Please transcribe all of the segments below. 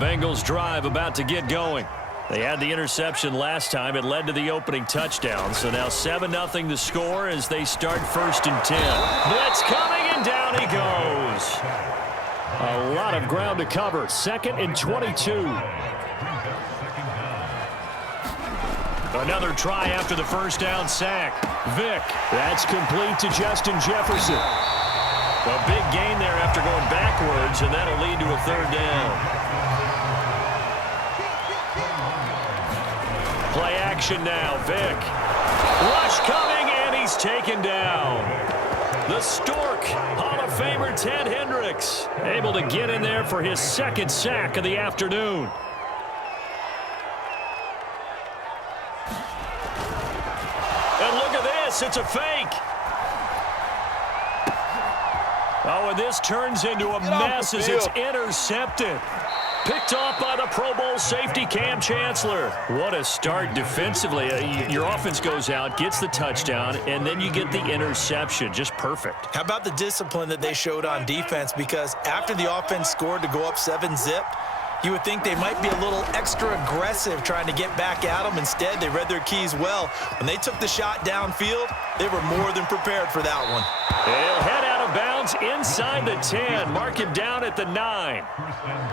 Bengals drive about to get going. They had the interception last time. It led to the opening touchdown. So now 7-0 the score as they start 1st and 10. Blitz coming, and down he goes. A lot of ground to cover. 2nd and 22. Another try after the first down sack. Vick. That's complete to Justin Jefferson. A big gain there after going backwards, and that'll lead to a 3rd down. Play action now. Vick. Rush coming, and he's taken down. The Stork, Hall of Famer Ted Hendricks, able to get in there for his 2nd sack of the afternoon. And look at this. It's a fake. Oh, and this turns into a mess as it's intercepted. Picked off by the Pro Bowl safety Cam Chancellor. What a start defensively. Your offense goes out, gets the touchdown, and then you get the interception. Just perfect. How about the discipline that they showed on defense? Because after the offense scored to go up 7-zip, you would think they might be a little extra aggressive trying to get back at them. Instead, they read their keys well. When they took the shot downfield, they were more than prepared for that one. They'll head out of bounds inside the 10. Mark him down at the 9.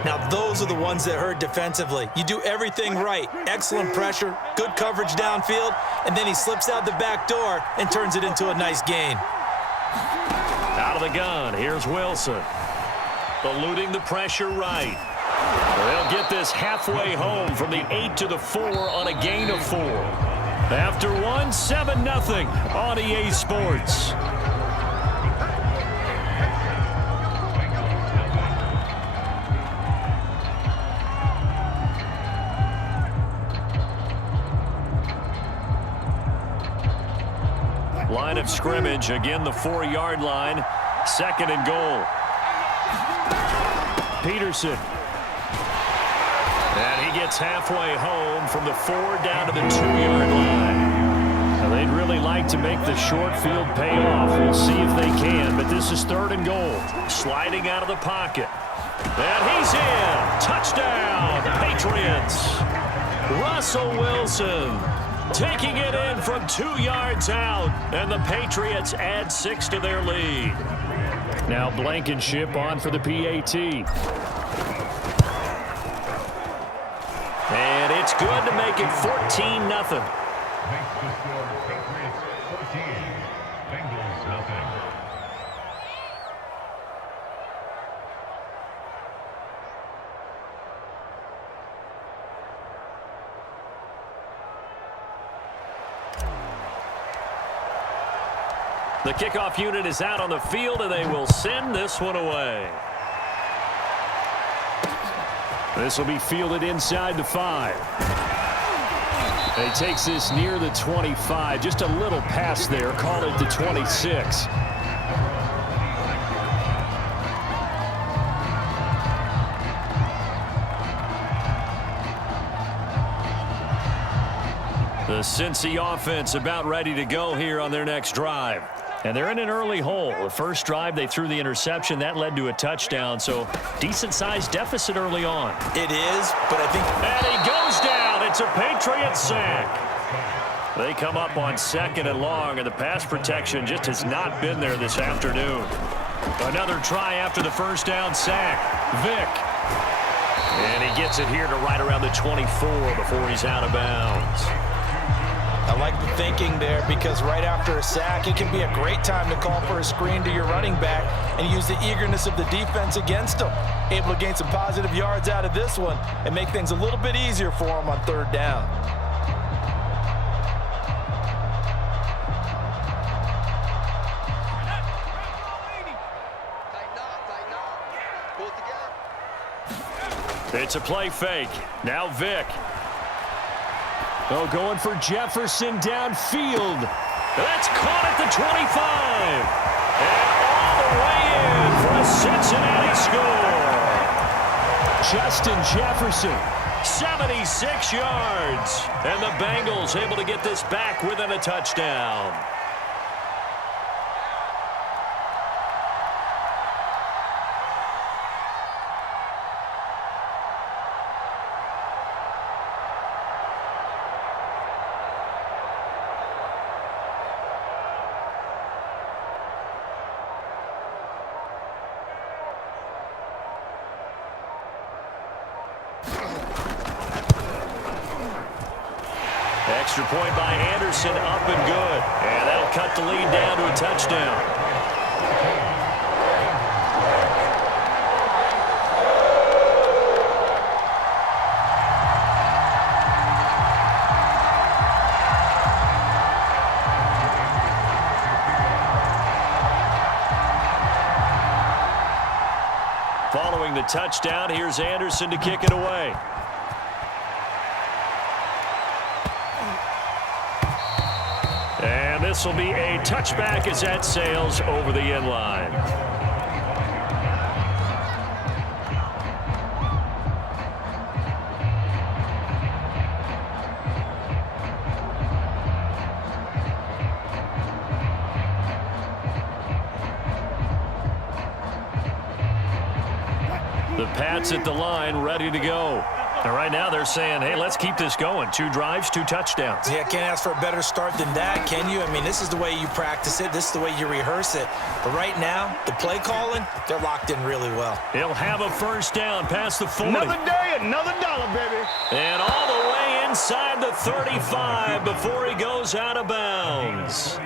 Now, those are the ones that hurt defensively. You do everything right. Excellent pressure, good coverage downfield, and then he slips out the back door and turns it into a nice gain. Out of the gun, here's Wilson. Eluding the pressure right. They'll get this halfway home from the 8 to the 4 on a gain of 4. After one, 7-0 on EA Sports. Line of scrimmage, again the 4-yard line. 2nd and goal. Peterson. And he gets halfway home from the 4 down to the 2-yard line. Now, they'd really like to make the short field pay off. We'll see if they can, but this is 3rd and goal. Sliding out of the pocket. And he's in. Touchdown, Patriots. Russell Wilson taking it in from 2 yards out, and the Patriots add 6 to their lead. Now Blankenship on for the PAT. And it's good to make it 14-0. The kickoff unit is out on the field, and they will send this one away. This will be fielded inside the 5. He takes this near the 25. Just a little pass there. Call it the 26. The Cincy offense about ready to go here on their next drive. And they're in an early hole. The first drive, they threw the interception. That led to a touchdown, so decent-sized deficit early on. It is, but I think... And he goes down. It's a Patriot sack. They come up on 2nd and long, and the pass protection just has not been there this afternoon. Another try after the first down sack. Vick. And he gets it here to right around the 24 before he's out of bounds. I like the thinking there because right after a sack, it can be a great time to call for a screen to your running back and use the eagerness of the defense against him. Able to gain some positive yards out of this one and make things a little bit easier for him on 3rd down. It's a play fake. Now Vick. Oh, going for Jefferson downfield. That's caught at the 25. And all the way in for a Cincinnati score. Justin Jefferson, 76 yards. And the Bengals able to get this back within a touchdown. Extra point by Anderson, up and good. And that'll cut the lead down to a touchdown. Following the touchdown, here's Anderson to kick it away. And this will be a touchback as that sails over the end line. The Pats at the line, ready to go. And right now they're saying, hey, let's keep this going. 2 drives, 2 touchdowns. Yeah, can't ask for a better start than that, can you? I mean, this is the way you practice it. This is the way you rehearse it. But right now, the play calling, they're locked in really well. He'll have a first down past the 40. Another day, another dollar, baby. And all the way inside the 35 before he goes out of bounds.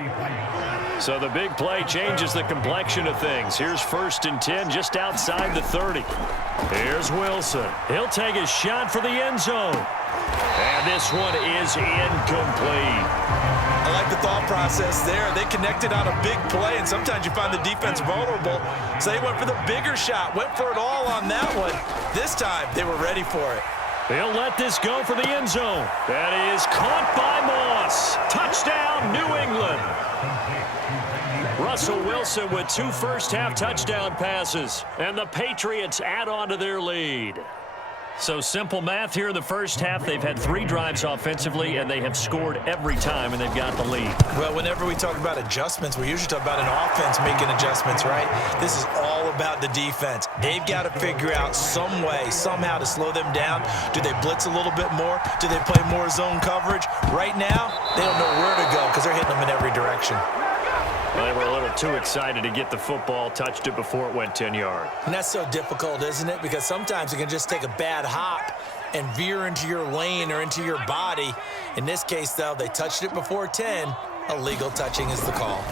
So the big play changes the complexion of things. Here's 1st and 10 just outside the 30. Here's Wilson. He'll take a shot for the end zone. And this one is incomplete. I like the thought process there. They connected on a big play, and sometimes you find the defense vulnerable. So they went for the bigger shot, went for it all on that one. This time, they were ready for it. They'll let this go for the end zone. That is caught by Moss. Touchdown, New England. Russell Wilson with 2 first-half touchdown passes, and the Patriots add on to their lead. So simple math here in the first half. They've had 3 drives offensively, and they have scored every time, and they've got the lead. Well, whenever we talk about adjustments, we usually talk about an offense making adjustments, right? This is all about the defense. They've got to figure out some way, somehow to slow them down. Do they blitz a little bit more? Do they play more zone coverage? Right now, they don't know where to go because they're hitting them in every direction. Well, they were a little too excited to get the football, touched it before it went 10 yards. And that's so difficult, isn't it? Because sometimes it can just take a bad hop and veer into your lane or into your body. In this case, though, they touched it before 10. Illegal touching is the call.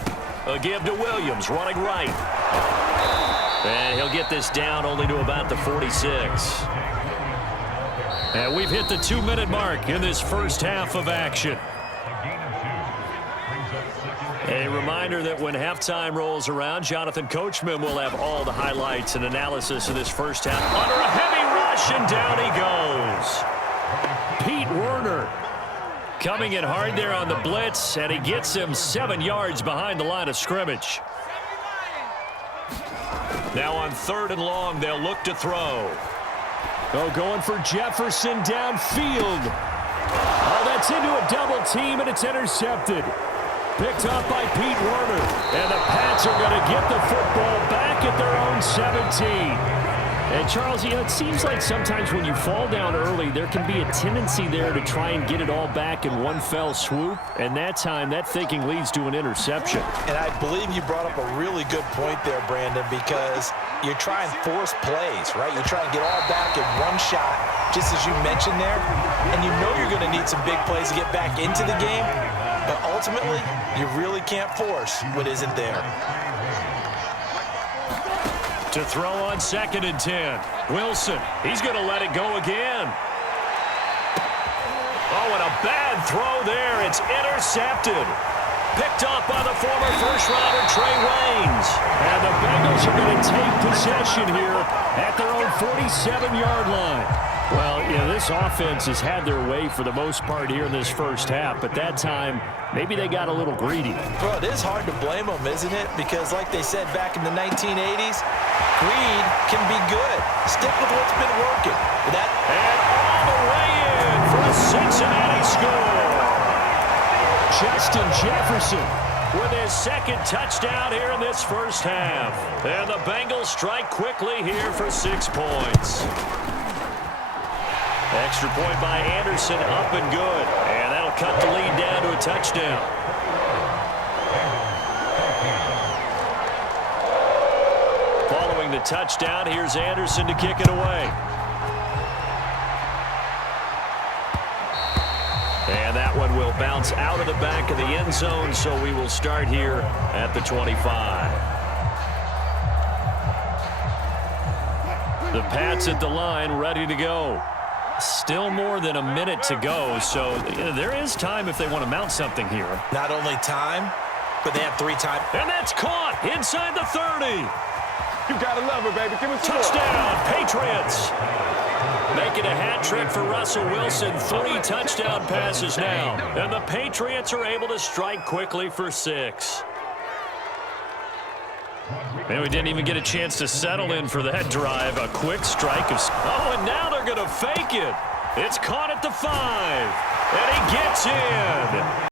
A give to Williams, running right. And he'll get this down only to about the 46. And we've hit the 2-minute mark in this first half of action. A reminder that when halftime rolls around, Jonathan Coachman will have all the highlights and analysis of this first half. Under a heavy rush, and down he goes. Pete Werner coming in hard there on the blitz, and he gets him 7 yards behind the line of scrimmage. Now on 3rd and long, they'll look to throw. Oh, going for Jefferson downfield. Oh, that's into a double team, and it's intercepted. Picked up by Pete Werner. And the Pats are going to get the football back at their own 17. And, Charles, you know, it seems like sometimes when you fall down early, there can be a tendency there to try and get it all back in one fell swoop. And that time, that thinking leads to an interception. And I believe you brought up a really good point there, Brandon, because you try and force plays, right? You try and get all back in one shot, just as you mentioned there. And you know you're going to need some big plays to get back into the game. But ultimately, you really can't force what isn't there. To throw on 2nd and 10. Wilson, he's going to let it go again. Oh, and a bad throw there. It's intercepted. Picked off by the former first-rounder Trey Waynes. And the Bengals are going to take possession here at their own 47-yard line. Well, you know, this offense has had their way for the most part here in this first half, but that time, maybe they got a little greedy. Well, it is hard to blame them, isn't it? Because like they said back in the 1980s, greed can be good. Stick with what's been working. And all the way in for a Cincinnati score. Justin Jefferson with his 2nd touchdown here in this first half. And the Bengals strike quickly here for 6 points. Extra point by Anderson, up and good. And that'll cut the lead down to a touchdown. Following the touchdown, here's Anderson to kick it away. And that one will bounce out of the back of the end zone, so we will start here at the 25. The Pats at the line, ready to go. Still more than a minute to go, so there is time if they want to mount something here. Not only time, but they have 3 times. And that's caught inside the 30. You gotta love it, baby. Give us some Touchdown, Patriots. Making a hat trick for Russell Wilson. 3 touchdown passes now. And the Patriots are able to strike quickly for 6. And we didn't even get a chance to settle in for that drive. A quick strike of... Oh, and now they're going to fake it. It's caught at the 5. And he gets in.